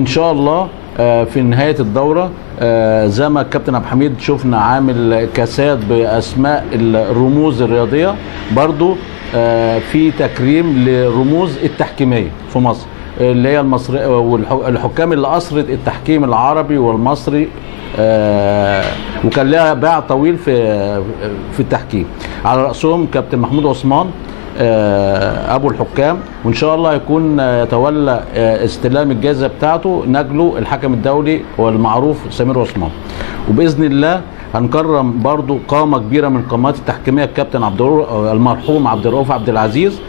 ان شاء الله في نهايه الدوره زي ما الكابتن عبد الحميد شفنا عامل كاسات باسماء الرموز الرياضيه، برضو في تكريم للرموز التحكيميه في مصر اللي هي المصري والحكام اللي اثرت التحكيم العربي والمصري، وكان لها باع طويل في التحكيم، على راسهم كابتن محمود عثمان ابو الحكام، وان شاء الله يكون يتولى استلام الجائزه بتاعته نجله الحكم الدولي والمعروف سمير عثمان. وباذن الله هنكرم برضو قامه كبيره من قامات التحكيميه الكابتن المرحوم عبد الرؤوف عبد العزيز،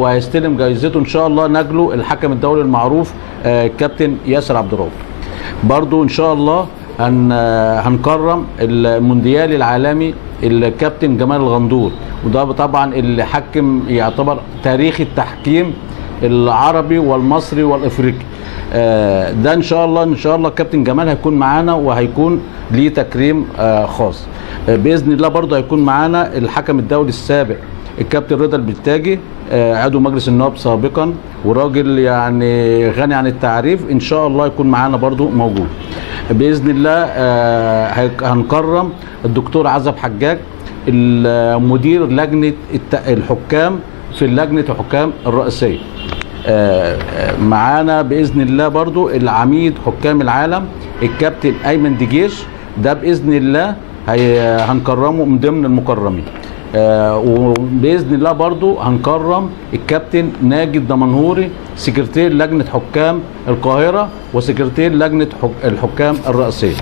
وهيستلم جائزته ان شاء الله نجله الحكم الدولي المعروف الكابتن ياسر عبد الرؤوف. برضو ان شاء الله هنكرم المونديال العالمي الكابتن جمال الغندور، وده طبعا اللي حكم يعتبر تاريخ التحكيم العربي والمصري والافريقي. ده ان شاء الله الكابتن جمال هيكون معانا وهيكون ليه تكريم خاص باذن الله. برضه هيكون معانا الحكم الدولي السابق الكابتن رضا البلتاجي، عضو مجلس النواب سابقا وراجل يعني غني عن التعريف، ان شاء الله يكون معانا برضه موجود باذن الله. هنكرم الدكتور عزب حجاج المدير لجنه الحكام في لجنه الحكام الرئيسيه. معانا باذن الله برضو العميد حكام العالم الكابتن ايمن دجيش، ده باذن الله هنكرمه من ضمن المكرمين. وباذن الله برضو هنكرم الكابتن ناجد دمنهوري سكرتير لجنه حكام القاهره وسكرتير لجنه الحكام الرئيسيه.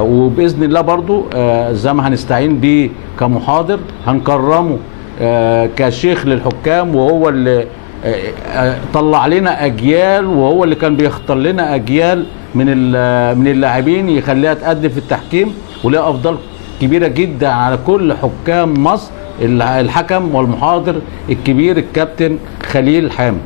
وباذن الله برضو زي ما هنستعين بيه كمحاضر هنكرمه كشيخ للحكام، وهو اللي طلع لنا اجيال، وهو اللي كان بيختار لنا اجيال من اللاعبين يخليها تأدي في التحكيم ولها افضال كبيره جدا على كل حكام مصر. الحكم والمحاضر الكبير الكابتن خليل حامد،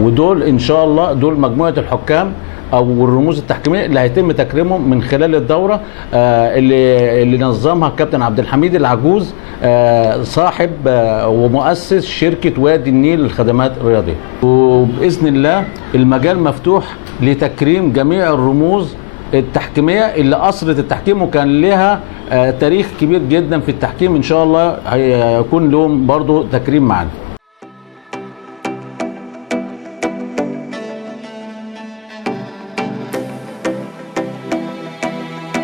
ودول ان شاء الله دول مجموعه الحكام او الرموز التحكيميه اللي هيتم تكريمهم من خلال الدوره اللي نظمها الكابتن عبد الحميد العجوز، صاحب ومؤسس شركه وادي النيل للخدمات الرياضيه. وباذن الله المجال مفتوح لتكريم جميع الرموز التحكيميه اللي اثرت التحكيم وكان لها تاريخ كبير جدا في التحكيم، ان شاء الله هيكون لهم برضو تكريم معانا.